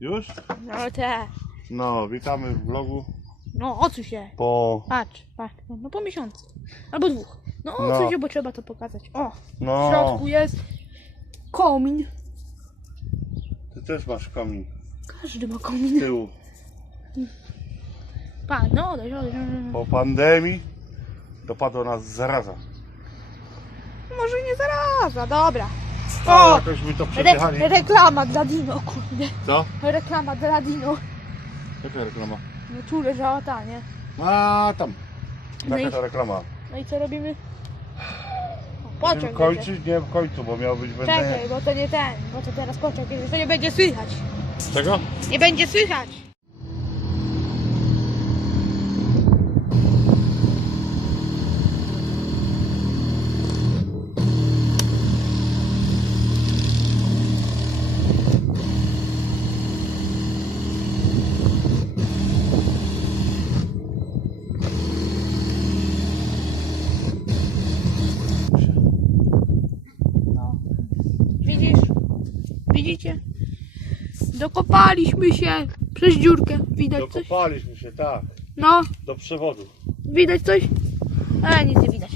Już? No te. No, witamy w vlogu No odsuń się. po... Patrz, patrz. No, no po miesiącu. Albo dwóch. No No. odsuń się, bo trzeba to pokazać. O, w No, środku jest komin. ty też masz komin Każdy ma z komin. tyłu. Pa, no, dość, dość, dość. Po pandemii dopadła nas zaraza. Może nie zaraza, dobra. O, jakoś to re reklama dla Dino, kurde. Co? Reklama dla Dino. Jaka reklama? No tu leżała ta, nie? A tam. No Jaka i- to reklama? No i co robimy? O, Pociąg będzie. kończyć? Nie w końcu, bo miał być będę... Czekaj, bo to nie ten, bo to teraz pociąg to nie będzie słychać. Czego? Nie będzie słychać. No. Widzisz? Widzicie? Dokopaliśmy się przez dziurkę. Widać coś? Dokopaliśmy się, tak. No, Do przewodu. widać coś? E, nic nie widać.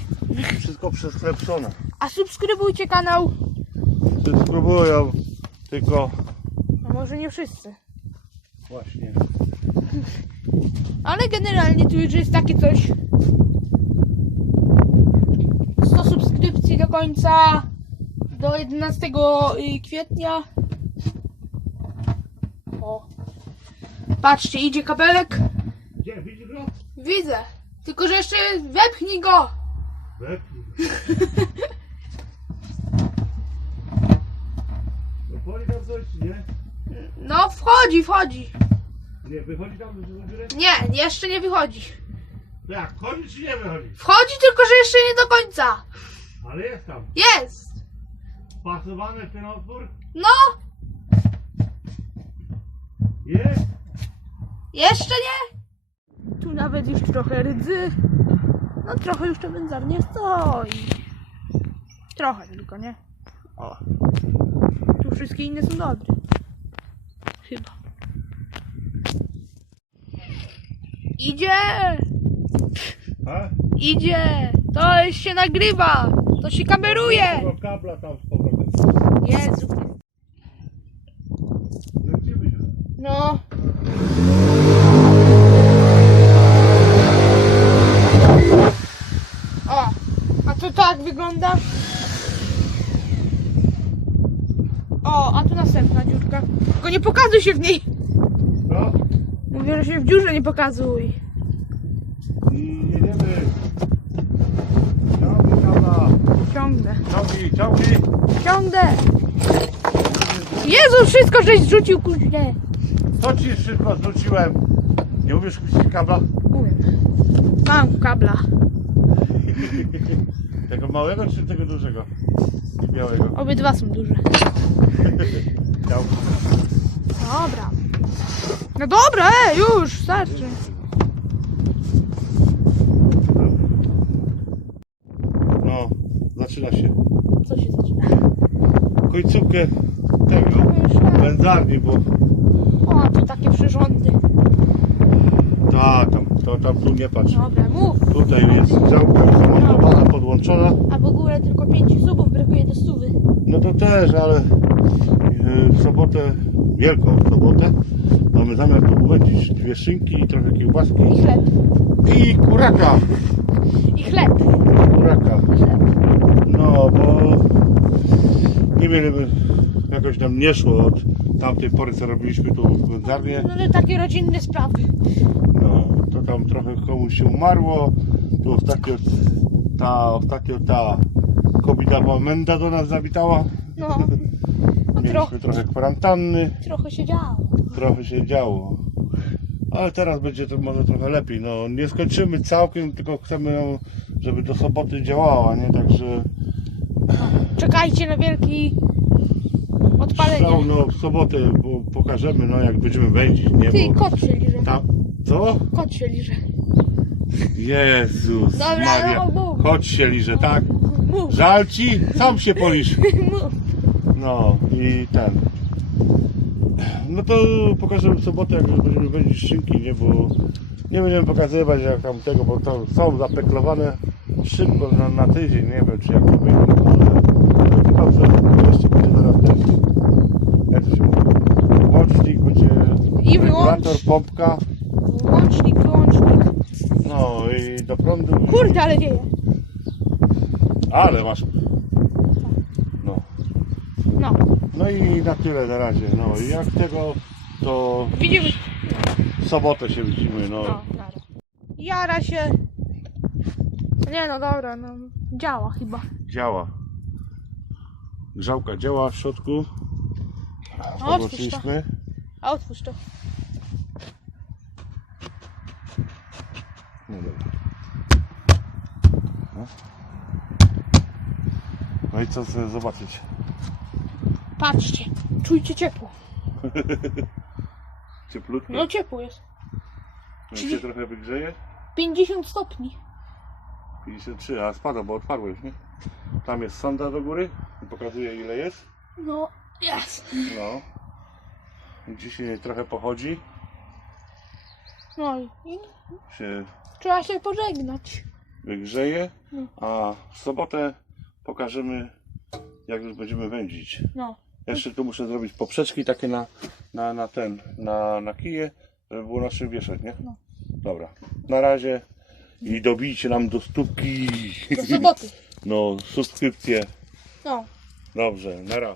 Wszystko przesklepszone. A subskrybujcie kanał. Spróbują, tylko No może nie wszyscy. właśnie. Ale generalnie tu już jest takie coś. 100 subskrypcji do końca. Do 11 y, kwietnia. O. Patrzcie, idzie kabelek. Gdzie, widzisz go? Widzę. Tylko, że jeszcze wepchnij go. Wepnij. No wchodzi tam coś, czy nie? No, wchodzi, wchodzi. Nie, wychodzi tam do dziurę? Nie, jeszcze nie wychodzi. Jak, wchodzi czy nie wychodzi? Wchodzi, tylko że jeszcze nie do końca. Ale jest tam. Jest. Pasowany ten otwór? No, Jest? jeszcze nie. Tu nawet już trochę rdzy. No trochę już to wędzarnie stoi. Trochę tylko, nie? O. Tu wszystkie inne są dobre. Chyba. Idzie! A? Idzie! To już się nagrywa! To się kameruje! Tego kabla tam z powrotem. Jezu. Lecimy się. No. O, a to tak wygląda. O, a tu następna dziurka. Tylko nie pokazuj się w niej. No Mówię, że się w dziurze nie pokazuj. i jedziemy. Ciągnij kabla. Ciągnę. Ciągnij, ciągnij. Ciągnę. Jezu, wszystko żeś zrzucił, kuźnie. Co ci szybko zwróciłem? Nie umiesz chwycić kabla? Umiem. Mam kabla. Tego małego czy tego dużego? Białego. Obydwa są duże. Dobra. No dobra, e, już, starczy. No, zaczyna się. Co się zaczyna? Końcówkę tego No już tak. wędzarni, bo O, tu takie przyrządy. ta, tam, to tam tu nie patrz. Dobra, mów. Tutaj jest działka już zamontowana, podłączona. A w ogóle tylko 5 subów brakuje do stówy. No to też, ale e, w sobotę, wielką sobotę, mamy zamiar tu uwędzić dwie szynki i trochę I kiełbaski chleb. i kuraka. I chleb. Kuraka. Chleb. No, bo niewiele by jakoś nam nie szło od tamtej pory, co robiliśmy tu w wędzarnię. No to takie rodzinne sprawy. No, to tam trochę komuś się umarło. Tu ostatnio ta, ostatnio ta kobieta Menda do nas zawitała. No, no Mieliśmy trochę, trochę kwarantanny, trochę się działo. trochę się działo. Ale teraz będzie to może trochę lepiej. No, nie skończymy całkiem, tylko chcemy ją, żeby do soboty działała, nie? Także Czekajcie na wielki odpalenie. strzał, no w sobotę bo pokażemy, no jak będziemy wędzić, nie? Ty, Bo kot się liże. tam, co? Kot się liże. Jezus Dobra, Maria. no, mów. Chodź się liże, tak? Mów, Żal ci? Sam się polisz. mów. No i ten. No to pokażemy w sobotę, jak będziemy wędzić szynki, nie? Bo nie będziemy pokazywać jak tam tego, bo to są zapeklowane szybko na, na tydzień, nie wiem czy jak to wyjdzie, chyba że jeszcze będzie zaraz też, jak to się mówi, łącznik będzie, I regulator, wyłącz. pompka, Włącznik, wyłącznik. no i do prądu, Kurde, ale dzieje. ale masz, no. No, No i na tyle na razie, no i jak tego, to widzimy. w sobotę się widzimy, no. No, nara. Jara się. Nie no dobra, no działa chyba. działa. Grzałka działa w środku. No, otwórz to. A otwórz to. No dobra. No. No i co chcę zobaczyć? Patrzcie, czujcie ciepło. Cieplutko? No ciepło jest. No i się trochę wygrzeje? 50 stopni. 53, a spada, bo otwarłeś, nie? Tam jest sonda do góry. Pokazuje ile jest. No, jest. No. I Dzisiaj trochę pochodzi. No i Się trzeba się pożegnać. wygrzeje. No. A w sobotę pokażemy jak już będziemy wędzić. No. Jeszcze tu muszę zrobić poprzeczki takie na, na, na ten, na, na kije, żeby było na czym wieszać, nie? No. Dobra. Na razie i dobijcie nam do stópki. Do soboty. No, subskrypcje. No. Dobrze, nara.